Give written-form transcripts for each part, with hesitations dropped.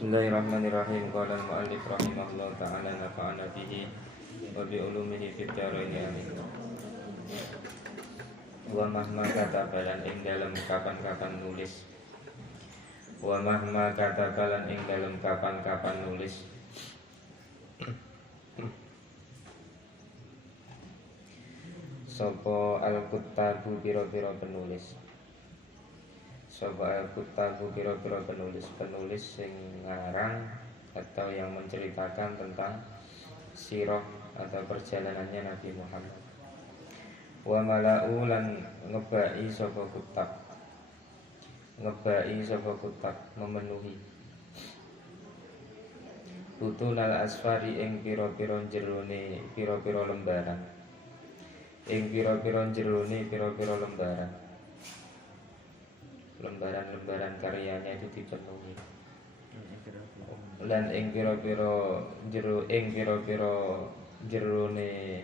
Bismillahirrahmanirrahim. Qala al-mu'allif rahimahullah ta'ala nafa'ana bihi wa bi ulumihi fid dharain amin. Wa mahma katabalan ing dalam kapan-kapan nulis. Wa mahma katabalan ing dalam kapan-kapan nulis. Sopo al-kuttabu biro-biro penulis. Sopo al-kuttabu biro-biro penulis sing ngarang atau yang menceritakan tentang sirah atau perjalanannya Nabi Muhammad. Wa mala'u lan ngebai sopo kuttab. Ngebai sopo kuttab memenuhi butunal asfari ing piro-piro jerone piro-piro lembaran. Ing piro-piro jerone piro-piro lembaran karyanya itu dipenuhi. Lan ing piro-piro jerone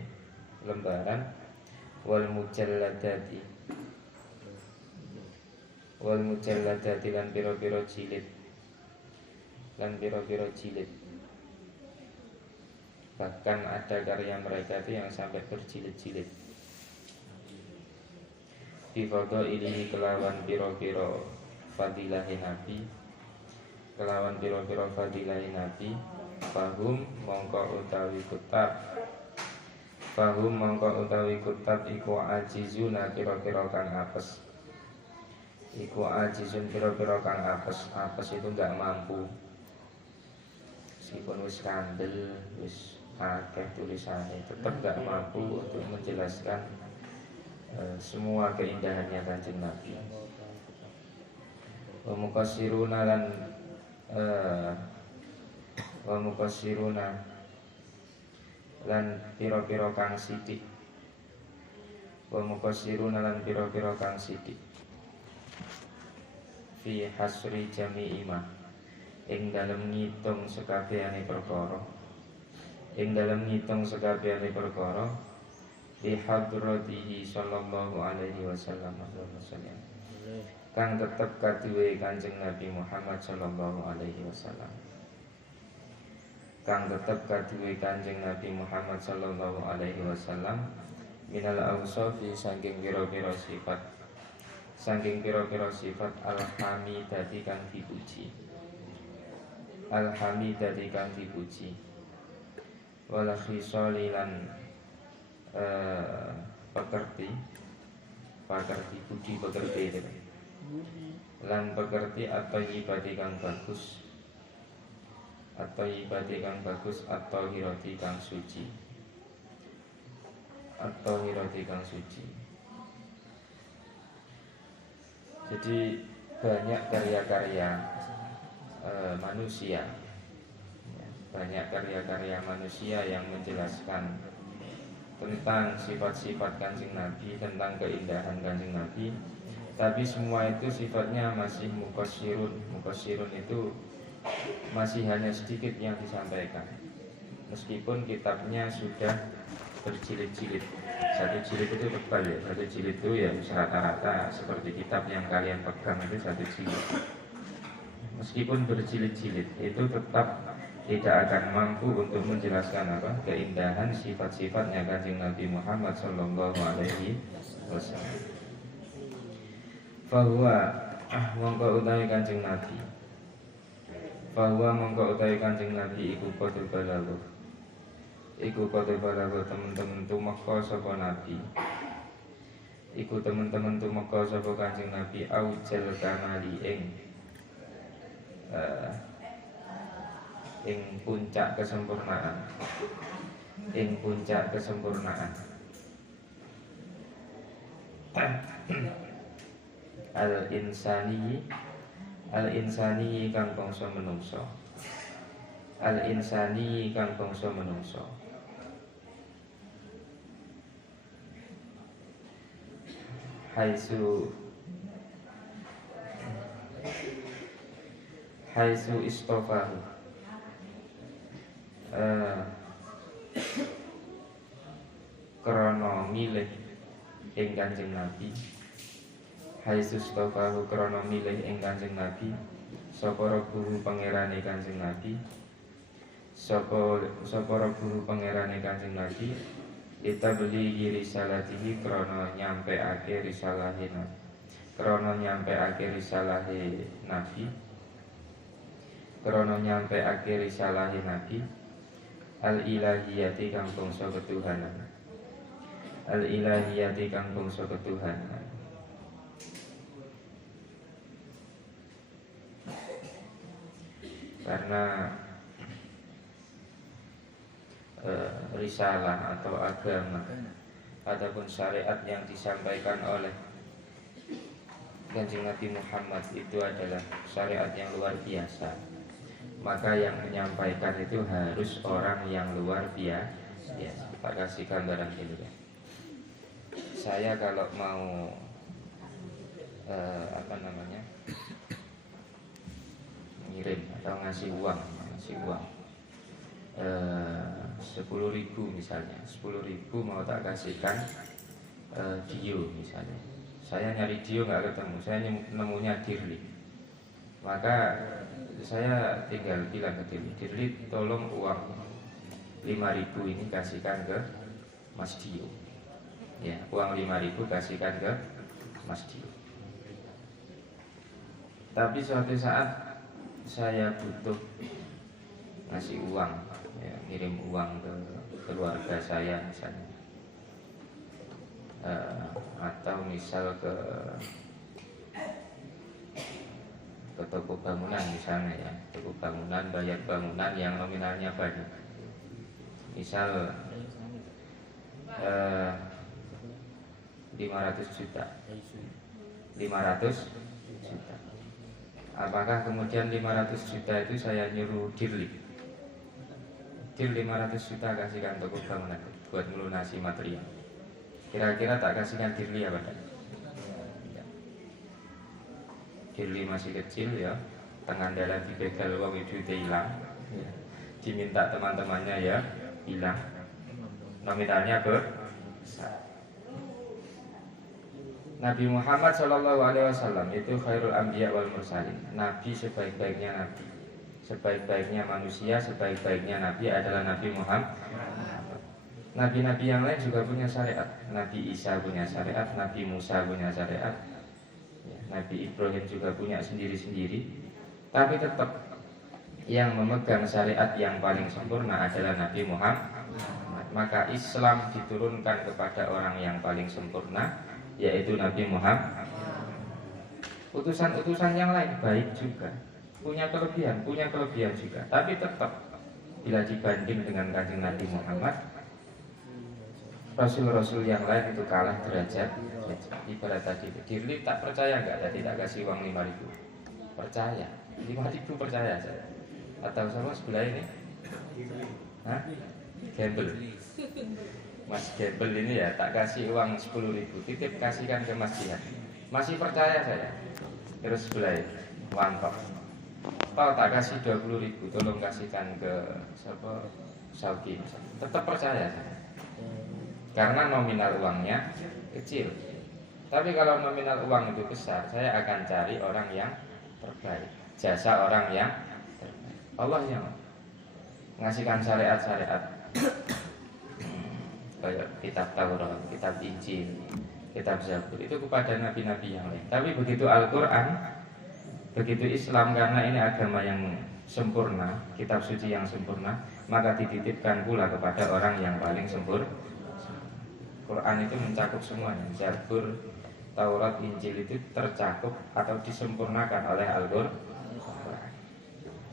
lembaran wal mujalladati lan piro-piro jilid. Bahkan ada karya mereka itu yang sampai berjilid-jilid. Bifadha ilihi kelawan piro-piro fadilahi Nabi. Kelawan piro-piro fadilahi Nabi. Fahum mongko utawi kutab iku ajizuna piro-piro kang apes. Iku ajizun piro-piro kang apes. Apes itu gak mampu. Meskipun wis kandel, wis akeh tulisannya, tetap gak mampu untuk menjelaskan semua keindahannya Kanjeng Nabi. Wa muqassiruna lan piro-piro kang sithik. Wa muqassiruna lan piro-piro kang sithik. Fi hasri jami'i ma ing dalem ngitung sekabehane perkara. Ing dalem ngitung sekabehane perkara di hadratihi sallallahu alaihi wasallam kang tetep kaduwe Kanjeng Nabi Muhammad sallallahu alaihi wasallam. Kang tetep kaduwe Kanjeng Nabi Muhammad sallallahu alaihi wasallam minal awsafi saking pira-pira sifat. Saking pira-pira sifat alhamidati kang dipuji. Alhamidati kang dipuji. Wala khisalilan pekerti budi pekerti lan pekerti atau ibadi kang bagus atau hiroti kang suci jadi banyak karya-karya manusia, banyak karya-karya manusia yang menjelaskan tentang sifat-sifat Kanjeng Nabi, tentang keindahan Kanjeng Nabi. Tapi semua itu sifatnya masih muqassirun. Muqassirun itu masih hanya sedikit yang disampaikan. Meskipun kitabnya sudah berjilid-jilid. Satu jilid itu tebal ya. Satu jilid itu ya rata-rata seperti kitab yang kalian pegang itu satu jilid. Meskipun berjilid-jilid itu tetap tidak akan mampu untuk menjelaskan keindahan sifat-sifatnya Kanjeng Nabi Muhammad sallallahu alaihi wasallam. Fahuwa mongko utawi Kanjeng Nabi. Iku qadul balagh. Iku qadul balagh teman-teman tumeka sapa Nabi. Iku teman-teman tumeka sapa Kanjeng Nabi aujal kamali ing puncak kesempurnaan. Al-insani kang bangsa menungso. Haitsu istofahu krana milih ing Kanjeng Nabi. haitsus tofahu krana milih ing Kanjeng Nabi sapa Rabbuhu pangerane Kanjeng Nabi sapa Rabbuhu pangerane Kanjeng Nabi itablighi risalatihi krana nyampeake risalahe Nabi krana nyampeake risalahe Nabi krana nyampeake risalahe Nabi al ilahiyati kang bangsa ketuhanan al ilahiyati kang bangsa ketuhanan. Karena risalah atau agama ataupun syariat yang disampaikan oleh Kanjeng Nabi Muhammad itu adalah syariat yang luar biasa, maka yang menyampaikan itu harus orang yang luar biasa. Tak kasih gambaran dulu ya. Saya kalau mau ngirim atau ngasih uang 10.000 misalnya, 10.000 mau tak kasihkan Dio misalnya. Saya nyari Dio nggak ketemu, saya nemunya Dirli. Maka saya tinggal bilang ke Dirli, tolong uang 5.000 ini kasihkan ke Mas Dio. Ya, uang 5.000 kasihkan ke Mas Dio. Tapi suatu saat saya butuh ngasih uang, ya, ngirim uang ke keluarga saya misalnya, atau misal ke toko bangunan misalnya ya, toko bangunan bayar bangunan yang nominalnya banyak, misal 500 juta. Apakah kemudian 500 juta itu saya nyuruh Dirli 500 juta kasihkan toko bangunan buat melunasi material? Kira-kira tak kasihkan Dirli apa enggak? Dirli masih kecil ya, tengah dalam dibegal wong itu hilang, diminta teman-temannya ya hilang, nominalnya besar. Nabi Muhammad SAW itu khairul anbiya wal mursalin. Nabi sebaik-baiknya nabi, sebaik-baiknya manusia, sebaik-baiknya nabi adalah Nabi Muhammad. Nabi-nabi yang lain juga punya syariat. Nabi Isa punya syariat, Nabi Musa punya syariat, Nabi Ibrahim juga punya sendiri-sendiri. Tapi tetap yang memegang syariat yang paling sempurna adalah Nabi Muhammad. Maka Islam diturunkan kepada orang yang paling sempurna, yaitu Nabi Muhammad. Utusan-utusan yang lain baik juga, punya kelebihan juga. Tapi tetap bila dibanding dengan Kanjeng Nabi Muhammad, Rasul-Rasul yang lain itu kalah derajat. Ibarat tadi Dirli tak percaya enggak tadi tak kasih uang 5.000? Percaya, 5.000 percaya saya. Atau sama sebelah ini? Hah? Gembel. Mas Gembel ini ya tak kasih uang 10.000, titip kasihkan ke Mas Jihan. Masih percaya saya. Terus sebelah ini, mantap. Kalau tak kasih 20.000, tolong kasihkan ke siapa? Sauki. Tetap percaya saya. Karena nominal uangnya kecil. Tapi kalau nominal uang itu besar, saya akan cari orang yang terbaik, jasa orang yang terbaik. Allah yang ngasihkan syariat-syariat kayak kitab Taurat, kitab Injil, kitab Zabur itu kepada nabi-nabi yang lain. Tapi begitu Al-Quran, begitu Islam, karena ini agama yang sempurna, kitab suci yang sempurna, maka dititipkan pula kepada orang yang paling sempurna. Quran itu mencakup semuanya. Zabur, Taurat, Injil itu tercakup atau disempurnakan oleh Al-Quran.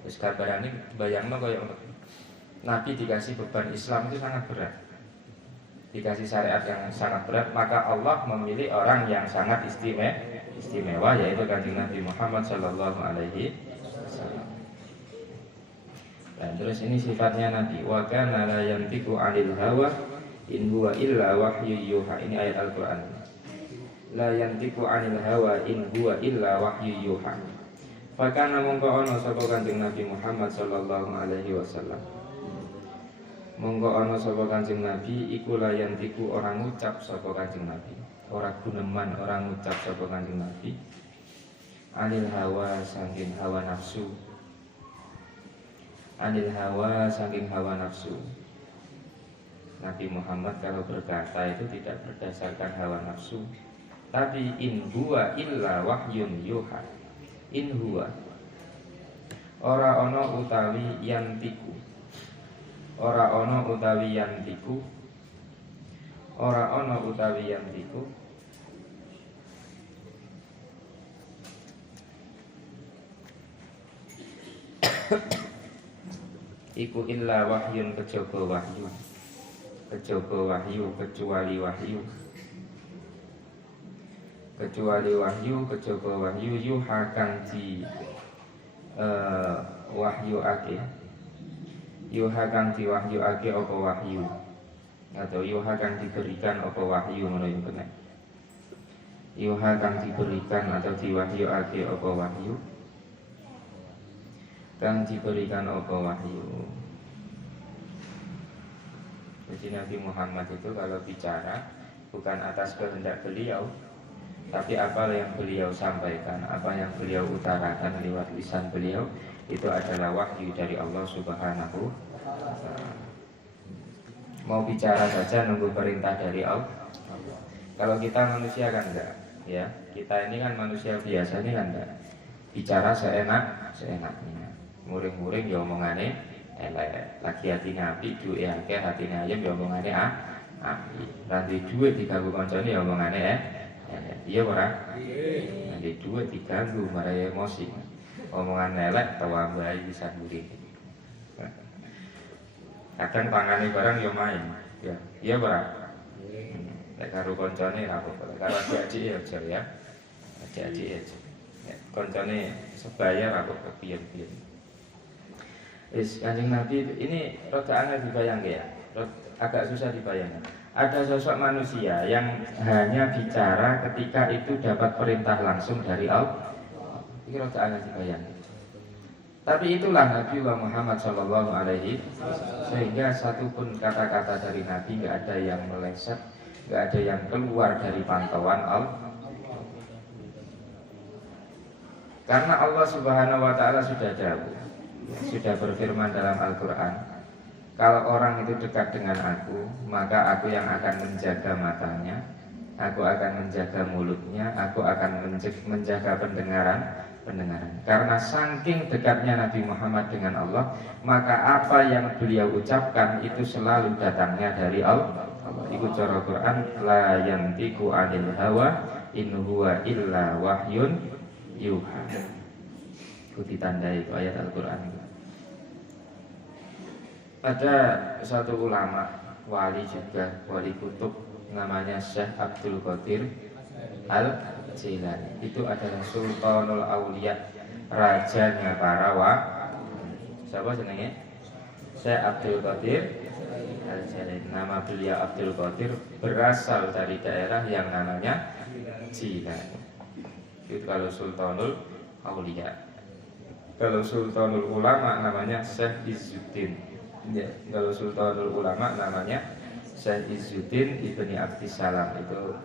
Terus kabarannya bayangno kayak Nabi dikasih beban Islam itu sangat berat, dikasih syariat yang sangat berat, maka Allah memilih orang yang sangat istimewa, yaitu Kanjeng Nabi Muhammad Sallallahu Alaihi Wasallam. Dan terus ini sifatnya Nabi, wa kana la yantiqu 'anil hawa in huwa illa wahyu yuha. Ini ayat Al-Quran. La yantiqu 'anil hawa in huwa illa wahyu yuha. Fakana mongko ana sapa Kanjeng Nabi Muhammad Sallallahu Alaihi Wasallam. Monggo ana sapa Kanjeng Nabi iku layantiku orang ngucap sapa Kanjeng Nabi. ora guneman, orang ngucap sapa Kanjeng Nabi anil hawa saking hawa nafsu. Anil hawa saking hawa nafsu. Nabi Muhammad kalau berkata itu tidak berdasarkan hawa nafsu, tapi in huwa illa wahyun yuha. In huwa ora ana utawi yantiku. Ora ana utawi yantiku. Ora ana utawi yantiku. Iku illa wahyun kejaba wahyu. Kejaba wahyu, kecuali wahyu. Kecuali wahyu, kejaba wahyu yuha kang di wahyu ake. Yuha kang di wahyu ake apa wahyu. Atau yuha kang diberikan apa wahyu ngono yang benar. Yuha kang diberikan atau diwahyu ake apa wahyu. Kang diberikan apa wahyu. Jadi Nabi Muhammad itu kalau bicara bukan atas kehendak beliau, tapi apa yang beliau sampaikan, apa yang beliau utarakan lewat lisan beliau, itu adalah wahyu dari Allah Subhanahu wa ta'ala. Mau bicara saja nunggu perintah dari Allah. Kalau kita manusia kan enggak, ya. Kita ini kan manusia biasa ini kan enggak. Bicara seenaknya. Muring-muring ya omongane elek. Lagi hatine apik, duwe akeh, hatine ayem ya omongane apik. Lan duwe diganggu kancane ya omongane iya ora? Nanti duwe diganggu marai emosi. Omongan elek tawambai bisa mburi. Kadang tangane barang ya main. Ya, iya ora? Nek karo kancane ra apa-apa. Karo adik-adik ya aja ya. Adik-adik aja. Nek kancane sebaya ra apa-apa piye-piye. Kanjeng Nabi ini rada angel dibayangke ya, agak susah dibayangkan. Ada sosok manusia yang hanya bicara ketika itu dapat perintah langsung dari Allah. Ini rada angel dibayangkan. Tapi itulah Nabi Muhammad Sallallahu Alaihi Wasallam. Sehingga satupun kata-kata dari Nabi nggak ada yang meleset, nggak ada yang keluar dari pantauan Allah. Karena Allah Subhanahu Wa Taala sudah jauh. Sudah berfirman dalam Al-Quran, kalau orang itu dekat dengan aku, maka aku yang akan menjaga matanya, aku akan menjaga mulutnya, aku akan menjaga pendengaran. Karena saking dekatnya Nabi Muhammad dengan Allah, maka apa yang beliau ucapkan itu selalu datangnya dari Allah. Iku cara Quran, la yantiqu 'anil hawa in huwa illa wahyun yuha. Itu ditandai itu ayat Al-Quran. Ada satu ulama wali juga, wali kutub, namanya Syekh Abdul Qadir Al-Jilani. Itu adalah Sultanul Auliya, rajanya para siapa jenenge? Syekh Abdul Qadir Al-Jilani. Nama beliau Abdul Qadir berasal dari daerah yang namanya Jilani. Itu kalau Sultanul Auliya. Kalau Sultanul Ulama namanya Syekh Izzuddin. Ya, kalau Sultanul Ulama namanya Syekh Izzuddin Ibni Abdissalam. Itu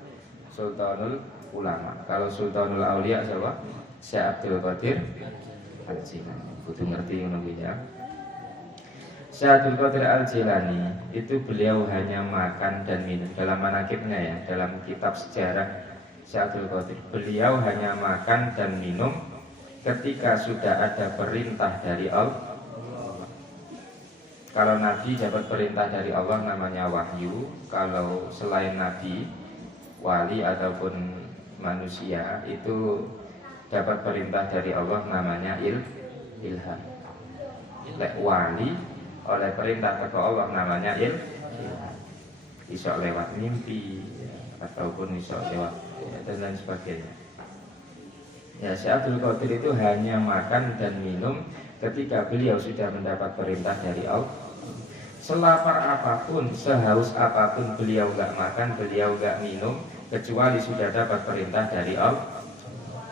Sultanul Ulama. Kalau Sultanul Auliya siapa? Syekh Abdul Qadir Al-Jilani. Kudu ngerti ngono ya. Syekh Abdul Qadir Al-Jilani itu beliau hanya makan dan minum. Dalam manaqibnya ya, dalam kitab sejarah Syekh Abdul Qadir, beliau hanya makan dan minum ketika sudah ada perintah dari Allah. Kalau Nabi dapat perintah dari Allah namanya wahyu. Kalau selain Nabi, wali ataupun manusia itu dapat perintah dari Allah namanya ilham. Lek wali oleh perintah dari Allah namanya ilham. Bisa lewat mimpi ataupun bisa lewat dan lain sebagainya. Ya, Syekh Abdul Qadir itu hanya makan dan minum ketika beliau sudah mendapat perintah dari Allah. Selapar apapun, sehaus apapun beliau gak makan, beliau gak minum, kecuali sudah dapat perintah dari Allah.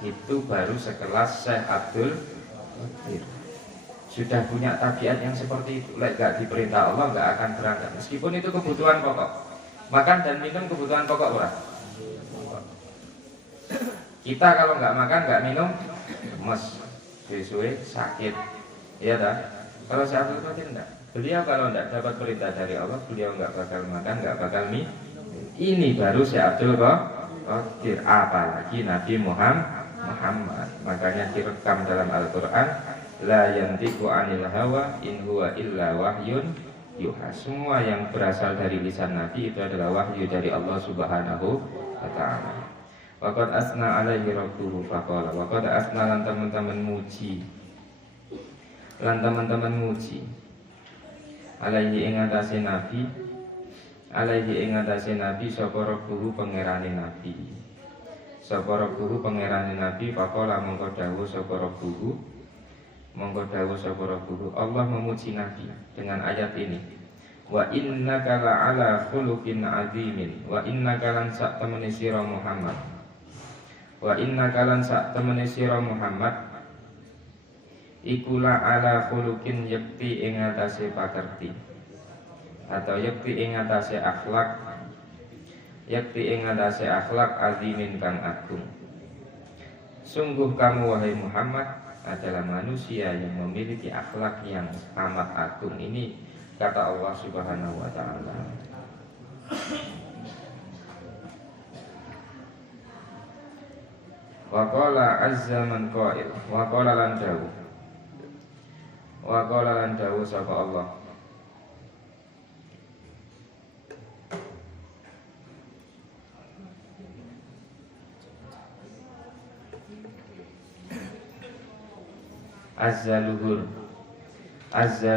Itu baru sekelas Syekh Abdul Qadir. Sudah punya tabiat yang seperti itu. Lek gak diperintah Allah gak akan berangkat. Meskipun itu kebutuhan pokok. Makan dan minum kebutuhan pokok ora? Kita kalau nggak makan nggak minum lemes, suwe sakit, ya dah. Kalau si Abdul Qadir enggak. Beliau kalau enggak dapat perintah dari Allah, beliau nggak bakal makan, nggak bakal minum. Ini baru si Abdul Qadir, apalagi Nabi Muhammad. Makanya direkam dalam Al-Quran, la yantiqu anil hawa in huwa illa wahyun yuha. Semua yang berasal dari lisan Nabi itu adalah wahyu dari Allah Subhanahu wa ta'ala. Waqad asna alaihi rabbuhu faqala. Waqad asna lan teman-teman muji. Lan teman-teman muji alaihi ing atase Nabi. Alaihi ing atase Nabi sapa rabbuhu pangerane Nabi. Sapa rabbuhu pangerane Nabi faqala mongko dawuh sapa rabbuhu. Mongko dawuh sapa rabbuhu. Allah memuji Nabi dengan ayat ini. Wa innaka la'ala khuluqin azimin. Wa innaka lan sak temene sira Muhammad. Wa innaka lan sak temene sira Muhammad iku la'ala khuluqin yakti ing atase pakerti atau yakti ing atase akhlak. Yakti ing atase akhlak azimin kang agung. Sungguh kamu wahai Muhammad adalah manusia yang memiliki akhlak yang amat agung. Ini kata Allah Subhanahu wa ta'ala. Wa qala azza man qail. Wa qala lan dawu. Wa qala lan dawu sapa Allah. Azza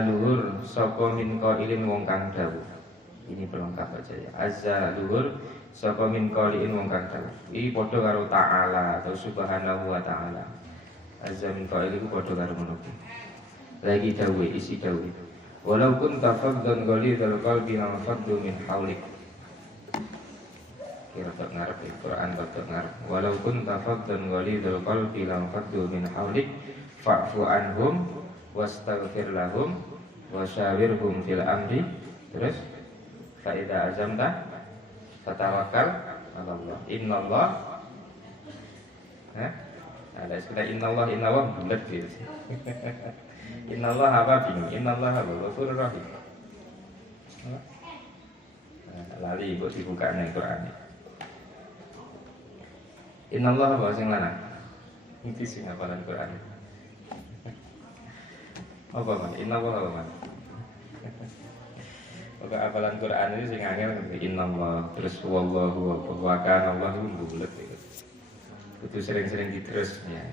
luhur sapa min qailin wong kang dawuh. Ini pelengkap aja ya. Azza luhur sapa min qailin wong kang dawuh. Iki padha karo ta'ala atau subhanahu wa ta'ala. Azza min qail iku padha karo ngono. Lagi dawuh isi dawuh. Walau kunta faddan ghalidhal qalbi lam faddu min haulik. Kira tak ngarep Al-Qur'an tak ngarep. Walau kunta faddan ghalidhal qalbi lam faddu min haulik. Fa'fu anhum wastaghfir lahum wasyawirhum fil amri. Terus fa idza azamta fatawakkal 'ala Allah. Innallah ada istilah innallah bulat gitu. Innallah apa bingung? Innallah apa ghafurur rahim. Lali buat dibuka nang Quran. Innallah apa sing lanang? Iki sing hafalan Quran. Apa man? Innallah apa man? Oke, hafalan Quran itu sing angel innallah terus wallahu wa kana Allahu bulet gitu. Kudu sering-sering diterus ya.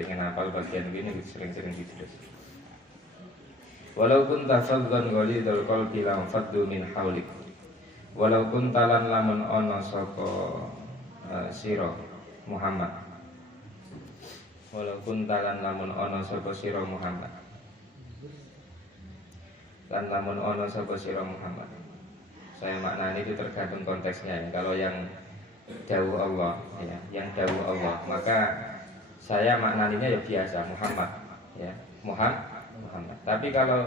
Pengen hafal bagian gini sering-sering diterus. Walau kunta faddan ghalidhal qalbi lam faddu min haulik. Walau kunta lan lamun ana sapa sira Muhammad. Walau kunta lan lamun ana sapa sira Muhammad. Lan lamun ana sapa sira Muhammad. Saya maknanya itu tergantung konteksnya ya. Kalau yang dawuh Allah ya, yang dawuh Allah, maka saya maknanya ya biasa Muhammad ya, Muhammad. Tapi kalau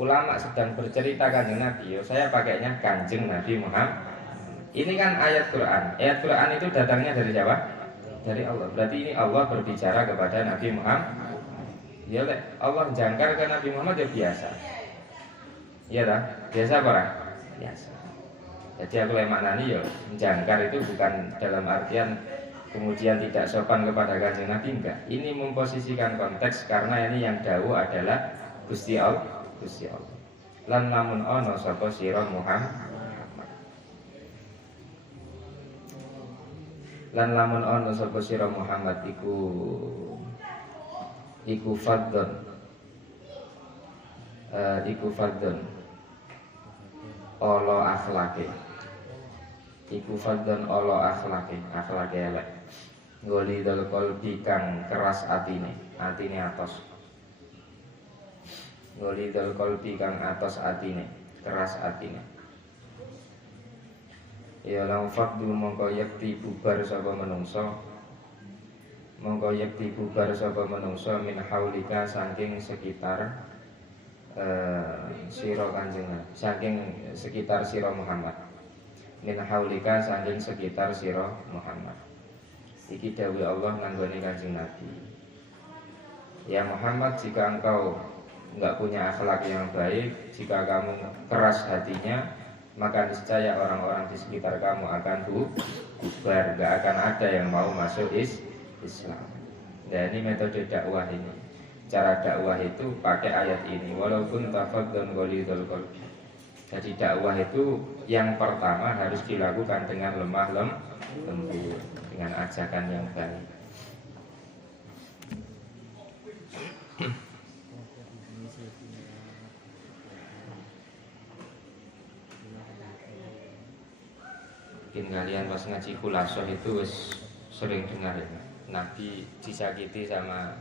ulama sedang bercerita kanjeng Nabi, saya pakainya kanjeng Nabi Muhammad. Ini kan ayat Quran. Ayat Quran itu datangnya dari siapa? Dari Allah. Berarti ini Allah berbicara kepada Nabi Muhammad. Ya Allah jangkar ke Nabi Muhammad ya biasa. Iya dah, biasa apa orang? Biasa. Jadi aku yang maknani ya jangkar itu bukan dalam artian kemudian tidak sopan kepada kanjeng Nabi, enggak. Ini memposisikan konteks karena ini yang dawuh adalah Gusti Allah. Lan lamun ana sapa sira Muhammad. Lan lamun ana sapa sira Muhammad iku fadhon. Iku fadhon. Ala akhlake. Iku fadhon ala akhlake elek. Ghalidhal qalbi kang keras atine atos. Ghalidhal qalbi kang atos atine, keras atine. Ya lam fadhu mongko yakti bubar sapa menungso. Mongko yakti bubar sapa menungso min haulika saking sekitar sira kanjeng, saking sekitar sira Muhammad. min haulika saking sekitar sira Muhammad. Iki dawuh Allah nganggone Kanjeng Nabi. Ya Muhammad, jika engkau enggak punya akhlak yang baik, jika kamu keras hatinya, maka niscaya orang-orang di sekitar kamu akan bubar, enggak akan ada yang mau masuk Islam. Nah, ini metode dakwah ini. Cara dakwah itu pakai ayat ini, walaupun tafaddan ghalidul qalbi. Jadi dakwah itu yang pertama harus dilakukan dengan lemah lembut, dengan ajakan yang baik. Mungkin kalian pas ngaji Khulasoh itu sering dengar ya, Nabi disakiti sama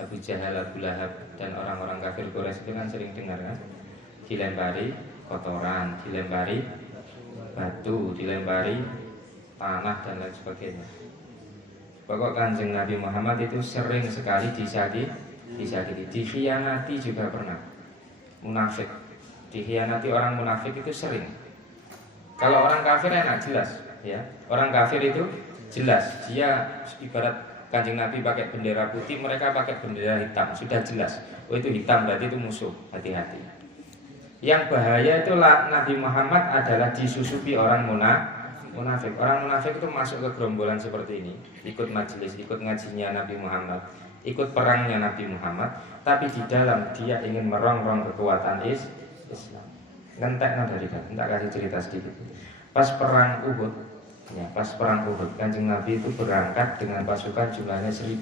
Abu Jahal, Abu Lahab dan orang-orang kafir Quraisy itu kan sering dengar kan, dilempari kotoran, dilempari batu, dilempari tanah dan lain sebagainya. Pokok Kanjeng Nabi Muhammad itu sering sekali disakiti, dikhianati juga pernah. Munafik, dikhianati orang munafik itu sering. Kalau orang kafir enak jelas, ya. Orang kafir itu jelas, dia ibarat Kanjeng Nabi pakai bendera putih, mereka pakai bendera hitam, sudah jelas. Oh itu hitam berarti itu musuh, hati-hati. Yang bahaya itu Nabi Muhammad adalah disusupi orang munafik. Orang munafik itu masuk ke gerombolan seperti ini, ikut majelis, ikut ngajinya Nabi Muhammad, ikut perangnya Nabi Muhammad, tapi di dalam dia ingin merongrong kekuatan Islam. Ngenteknya dari dalam, tak kasih cerita sedikit. Pas perang Uhud, ya, pas perang Uhud, Kanjeng Nabi itu berangkat dengan pasukan jumlahnya 1000.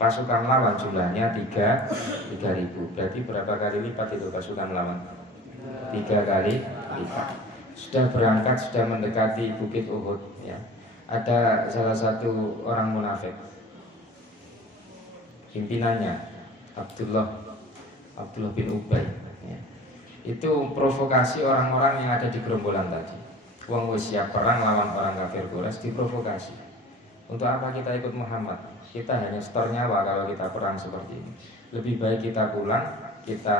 Pasukan lawan jumlahnya 3.000. Berarti berapa kali lipat itu pasukan lawan? 3 kali lipat. Sudah berangkat, sudah mendekati Bukit Uhud, ya. Ada salah satu orang munafik, pimpinannya Abdullah bin Ubay, ya. Itu provokasi orang-orang yang ada di gerombolan tadi. Wong wis siap perang lawan orang kafir Quraisy, diprovokasi. Untuk apa kita ikut Muhammad? Kita hanya setor nyawa kalau kita perang seperti ini. Lebih baik kita pulang, kita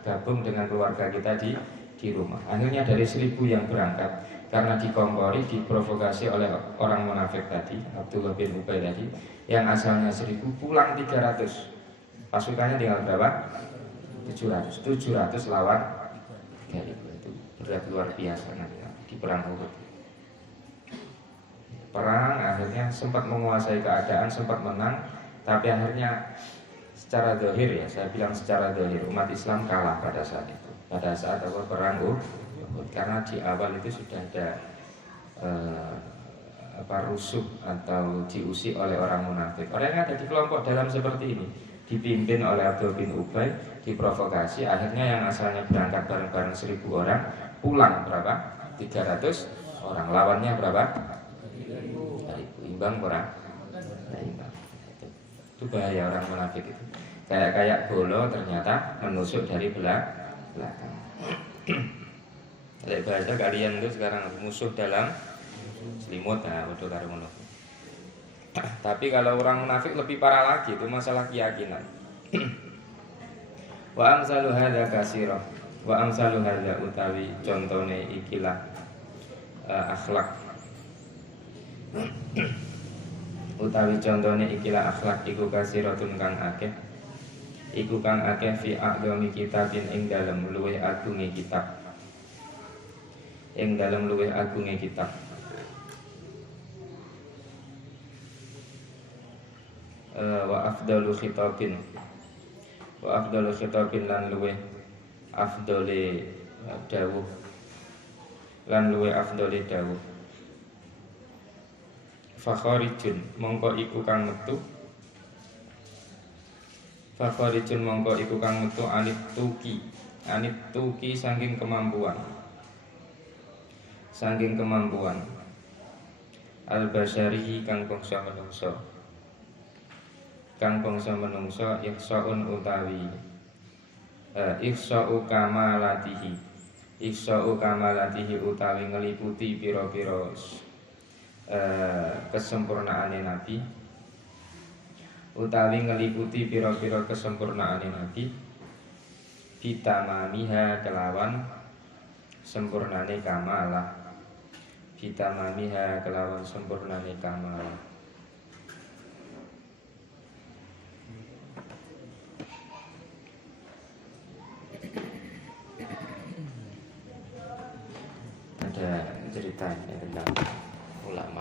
gabung dengan keluarga kita di rumah. Akhirnya dari 1000 yang berangkat, karena dikompori, diprovokasi oleh orang munafik tadi, Abdullah bin Ubay tadi, yang asalnya 1000 pulang 300. Pasukannya tinggal berapa? 700 lawan 3000. Itu berat luar biasa di perang Uhud. Perang akhirnya sempat menguasai keadaan, sempat menang, tapi akhirnya secara zahir, ya saya bilang secara zahir, umat Islam kalah pada saat itu, pada saat perang Uhud, karena di awal itu sudah ada rusuh atau diusik oleh orang munafik. Orang yang ada di kelompok dalam seperti ini dipimpin oleh Abdullah bin Ubay, diprovokasi, akhirnya yang asalnya berangkat bareng-bareng 1000 orang pulang berapa? 300 orang. Lawannya berapa? 3.000. Imbang kurang? Nah, imbang. Itu bahaya orang munafik itu. Kayak bolo ternyata menusuk dari belakang. Kayak bahasa kalian itu sekarang musuh dalam selimut, nah betul karo ngono. Tapi kalau orang munafik lebih parah lagi, itu masalah keyakinan. Wa amsalu hadza katsira. Wa amsalu hadza utawi contone ikilah akhlak. Utawi contone ikilah akhlak iku kasiratun kang akeh. Iku kang akeh fi aqdami kitabin ing dalem luwih agunge kitab. Ing dalem luwih agunge kitab. Wa afdalu khitabin lan luweh afdole dawuh lan luweh afdole dawuh fakharijun mongko iku kang metu anit tuki saking kemampuan al-basyari kang bangsa menungso ihsaun utawi ihsa'u kamalatihi utawi ngeliputi pira-pira kesempurnaane Nabi bitamamiha kelawan sempurnane kamalah bitamamiha kelawan sempurnane kamal. Ada cerita tentang ulama.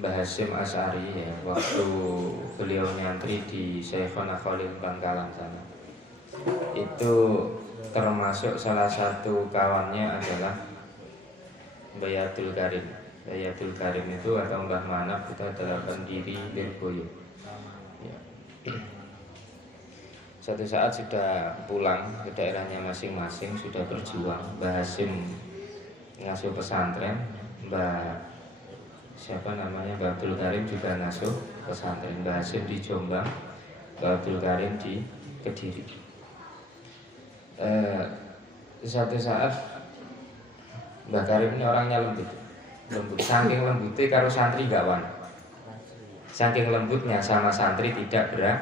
Mbah Hasyim Asy'ari ya, waktu beliau nyantri di Syekhona Khalil Bangkalan sana, itu termasuk salah satu kawannya adalah Mbah Abdul Karim. Mbah Abdul Karim itu atau Mbah Manaf itu adalah pendiri Lirboyo ya. Suatu saat sudah pulang ke daerahnya masing-masing, sudah berjuang. Mbah Hasyim ngasuh pesantren, Mbah Mbah Abdul Karim juga ngasuh pesantren. Mbah Hasyim di Jombang, Mbah Abdul Karim di Kediri. Suatu saat Mbah Karim ini orangnya lembut. Saking lembutnya karo santri gak wan. Saking lembutnya sama santri tidak berat.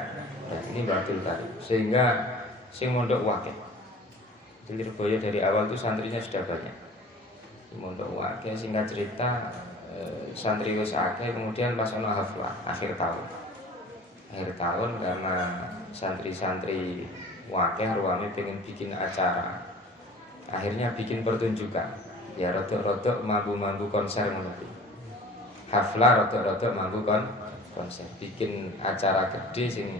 Ini Mbah Abdul Karim. Sehingga sing mondok wakil. Di Lirboyo dari awal itu santrinya sudah banyak. Mondok wakil, singkat cerita santri wis akeh, kemudian pas ono haflah akhir tahun karena santri-santri wakeh ruame pengen bikin acara, akhirnya bikin pertunjukan ya, rodok-rodok mampu konser menurut haflah, rodok-rodok mampu konser, bikin acara gede sing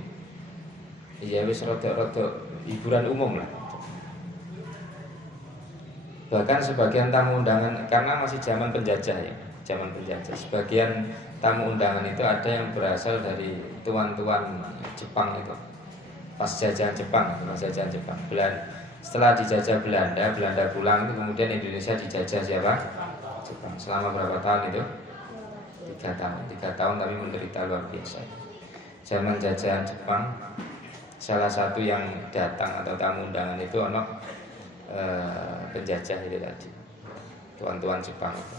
ya wis rodok-rodok hiburan umum lah. Bahkan sebagian tamu undangan, karena masih zaman penjajah ya, sebagian tamu undangan itu ada yang berasal dari tuan-tuan Jepang itu, pas jajahan Jepang. Setelah dijajah Belanda pulang itu, kemudian Indonesia dijajah siapa? Jepang. Selama berapa tahun itu? 3 tahun tapi menderita luar biasa. Zaman jajahan Jepang, salah satu yang datang atau tamu undangan itu penjajah itu tadi, tuan-tuan Jepang itu.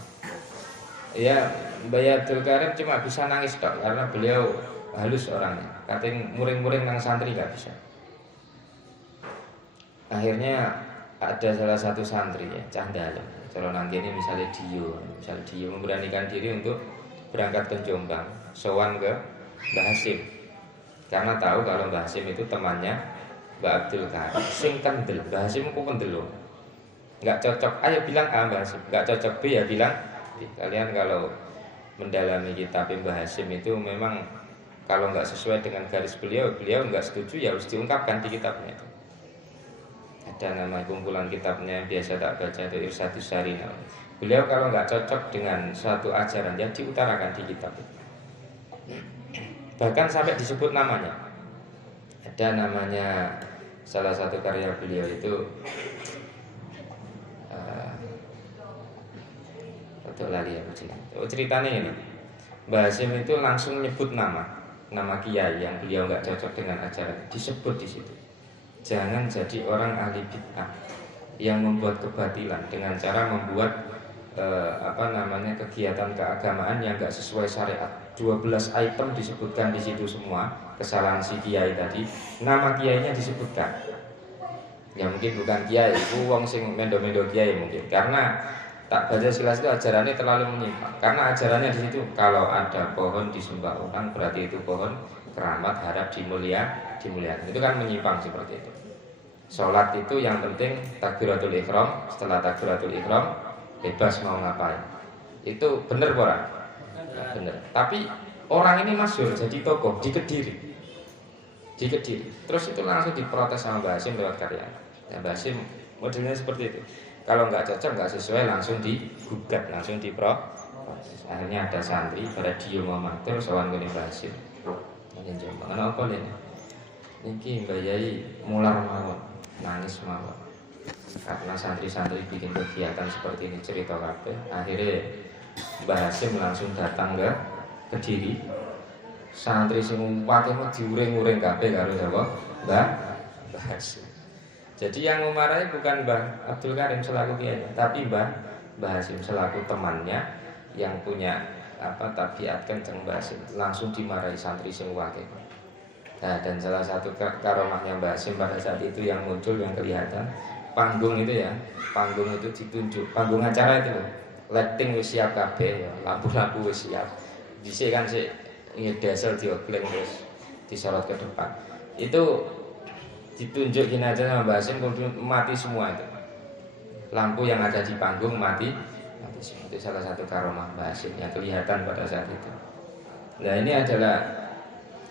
Ya, Mbah Abdul Karim cuma bisa nangis tok karena beliau halus orangnya. Katanya muring-muring nang santri gak bisa. Akhirnya ada salah satu santri ya, cah dalem. Kalau nanti ini misalnya Dio memberanikan diri untuk berangkat ke Jombang, sowan ke Mbah Hasyim. Karena tahu kalau Mbah Hasyim itu temannya Mbah Abdul Karim. Sing kendel, Mbah Hasyim ku kendel. Enggak cocok, ayo bilang A Mbah Hasyim. Enggak cocok B ya bilang B. Kalian kalau mendalami kitab Mbah Hasyim itu memang kalau enggak sesuai dengan garis beliau enggak setuju ya harus diungkapkan di kitabnya itu. Ada nama kumpulan kitabnya yang biasa tak baca itu Irsyadus Syarina. Beliau kalau enggak cocok dengan suatu ajaran ya diutarakan di kitab itu. Bahkan sampai disebut namanya. Ada namanya salah satu karya beliau itu lari ya ceritanya ini. Mbah Hasyim itu langsung nyebut nama kiai yang beliau nggak cocok dengan ajaran, disebut di situ. Jangan jadi orang ahli bid'ah yang membuat kebatilan dengan cara membuat kegiatan keagamaan yang nggak sesuai syariat. 12 item disebutkan di situ semua kesalahan si kiai tadi. Nama kiainya disebutkan. Ya mungkin bukan kiai, itu wong sing mendo-mendo kiai mungkin. Karena tak baca silas itu ajarannya terlalu menyimpang. Karena ajarannya di situ kalau ada pohon disembah orang berarti itu pohon keramat, harap dimuliakan. Itu kan menyimpang seperti itu. Sholat itu yang penting takbiratul ihram, setelah takbiratul ihram bebas mau ngapain. Itu benar orang? Ya, benar. Tapi orang ini masyhur jadi tokoh di Kediri. Terus itu langsung diprotes sama Mbah Hasyim lewat karya. Ya, Mbah Hasyim modelnya seperti itu. Kalau nggak cocok, nggak sesuai, langsung digugat, langsung diproses. Akhirnya ada santri pada Dio Matur sowan kene Mbah Hasyim. Nggih Jombang. Ana apa lene? Niki Mbah Yai mular mawon, nangis mawon. Karena santri-santri bikin kegiatan seperti ini cerita kabeh. Akhirnya Mbah Hasyim langsung datang ke Kediri. Santri sing umpate mah diuring-uring kabeh karo sapa? Mbah Hasyim. Jadi yang memarahi bukan Mbah Abdul Karim selaku kiai, tapi Mbah Hasyim selaku temannya yang punya tabiat kenceng Mbah Hasyim, langsung dimarahi santri sing akeh. Nah, dan salah satu karomahnya Mbah Hasyim pada saat itu yang muncul yang kelihatan, panggung itu ya, panggung itu ditunjuk, panggung acara itu lighting wis siap kabeh ya, lampu-lampu wis siap. Dhisik kan sik ngedesel diogling terus disorot ke depan. Itu ditunjuk jenazah sama Mbah Hasim kemudian mati semua itu. Lampu yang ada di panggung mati semua. Itu salah satu karomah Mbah Hasim yang kelihatan pada saat itu. Nah, ini adalah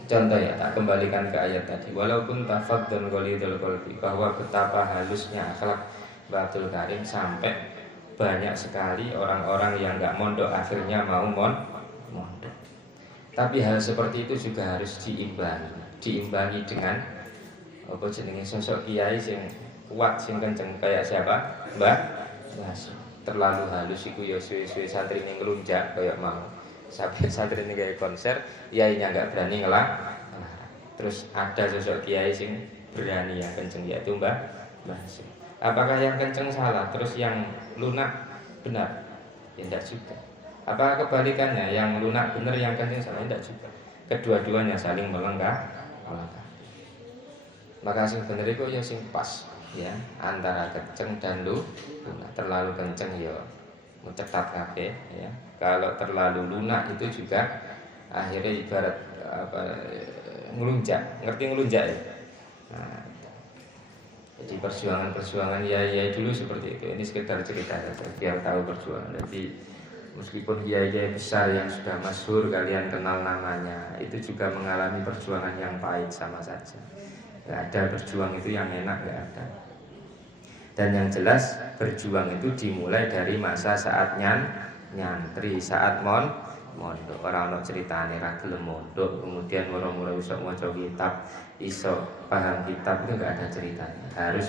contoh ya, tak kembalikan ke ayat tadi. Walaupun tafaddan ghalidul qalbi, bahwa betapa halusnya akhlak Mbah Abdul Karim sampai banyak sekali orang-orang yang enggak mondok akhirnya mau mondok. Tapi hal seperti itu juga harus diimbangi dengan apa jenenge sosok kiai sing kuat sing kenceng kayak siapa? Mbah Hasim. Terlalu halus iku ya suwe-suwe santrine ngelunjak kayak mau. Sampai santrine gawe konser, kiainya enggak berani ngelarang. Terus ada sosok kiai sing berani yang kenceng yaitu Mbah Hasim. Apakah yang kenceng salah terus yang lunak benar? Ya tidak juga. Apakah kebalikannya, yang lunak benar yang kenceng salah? Tidak juga. Kedua-duanya saling melengkapi. Maka sing bener itu ya sing pas ya, antara kenceng dan lunak. Terlalu kenceng ya mencetat kabeh ya. Kalau terlalu lunak itu juga akhirnya ibarat apa, ngelunjak. Ngerti ngelunjak ya? Nah, jadi perjuangan ya dulu seperti itu. Ini sekedar cerita saja biar tahu perjuangan. Jadi meskipun ya besar yang sudah masyhur kalian kenal namanya, itu juga mengalami perjuangan yang pahit sama saja. Gak ada berjuang itu yang enak, gak ada. Dan yang jelas berjuang itu dimulai dari masa saat nyantri, saat mondok. Orang ono ceritane ra gelem mondok, kemudian moro-moro iso maca kitab, iso paham kitab, itu gak ada ceritanya. Harus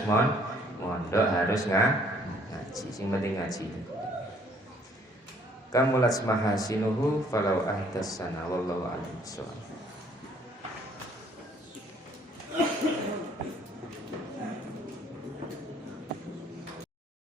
mondok, harus ngaji. Sing penting ngaji. Kamulat mahasinuhu falau ahdatsana wallahu a'lam.